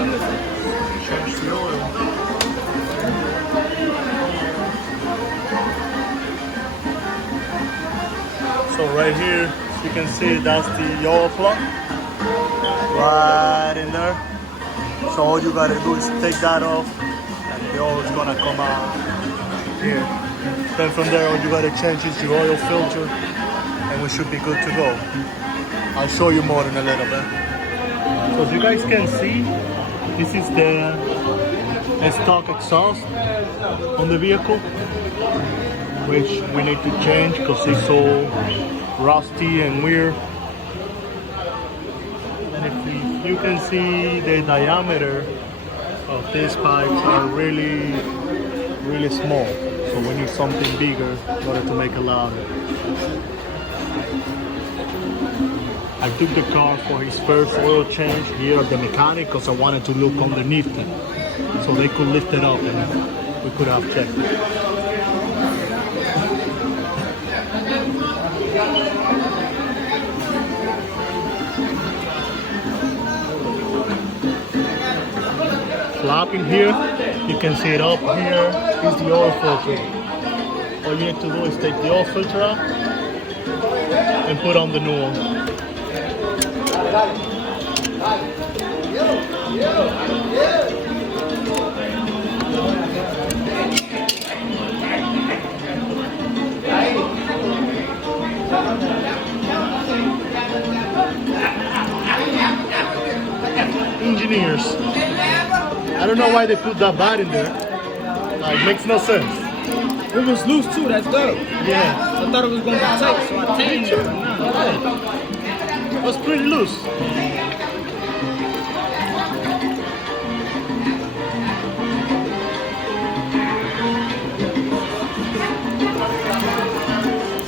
Change the oil. So right here, as you can see, that's the oil plug right in there. So all you gotta do is take that off, and the oil is gonna come out here. Then from there, all you gotta change is your oil filter, and we should be good to go. I'll show you more in a little bit. So as you guys can see, this is the stock exhaust on the vehicle, which we need to change because it's all rusty and weird. And if you can see, the diameter of these pipes are really small. So we need something bigger in order to make it louder. I took the car for his first oil change here at the mechanic because I wanted to look underneath it, so they could lift it up and we could have checked it. Flapping here, you can see it up here is the oil filter. All you need to do is take the oil filter out and put on the new one. Engineers. I don't know why they put that bar in there. It makes no sense. It was loose too, that's dope. Yeah. I thought it was going to be tight, so I tightened it. It was pretty loose.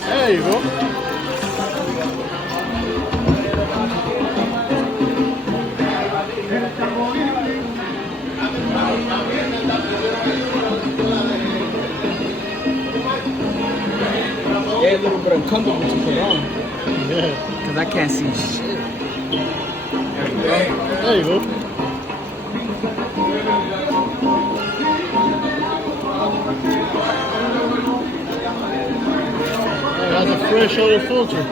There you go. Yeah, a little bit uncomfortable to put on. Yeah. Because I can't see shit. There you go. That's a fresh oil filter.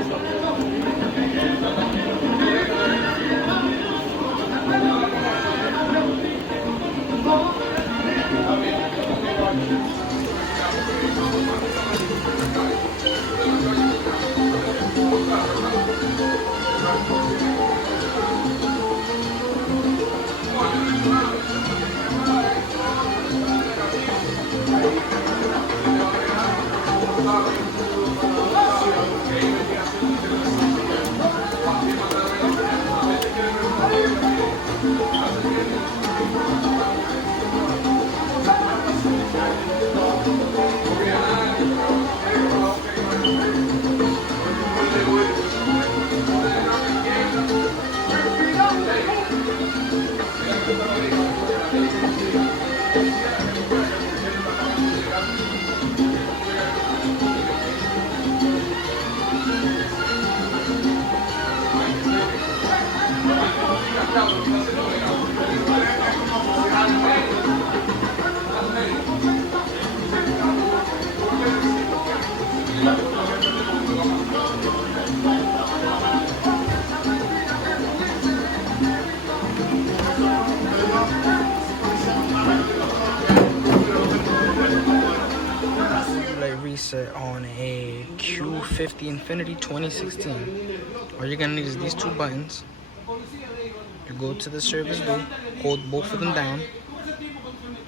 Reset on a Q50 Infiniti 2016. All you're gonna need is these two buttons. You go to the service door, hold both of them down.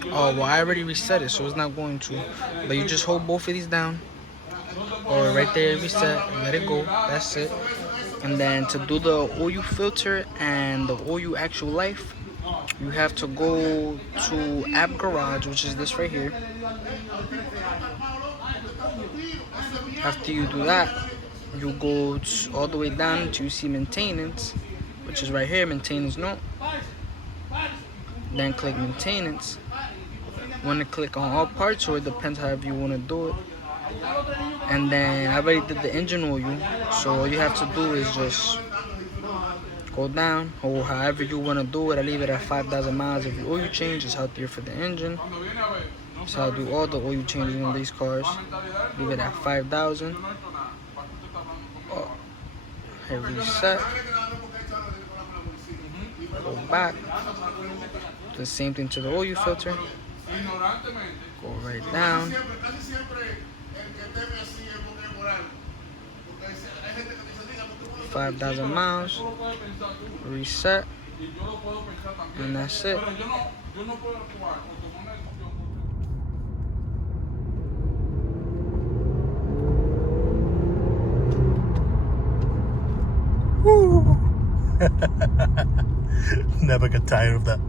Oh, well, I already reset it, so it's not going to. But you just hold both of these down. Or right there, reset, let it go. That's it. And then to do the oil filter and the oil actual life, you have to go to App Garage, which is this right here. After you do that, you go all the way down to see maintenance, which is right here, maintenance note. Then click maintenance. You want to click on all parts, or it depends however you want to do it. And then I already did the engine oil, so all you have to do is just Go down, or however you want to do it. I leave it at 5,000 miles. Every oil change is healthier for the engine. So I do all the oil changes in these cars. Leave it at 5,000. Oh, hit reset. Go back. Do the same thing to the oil filter. Go right down. 5,000 miles. Reset. And that's it. Woo! Never get tired of that.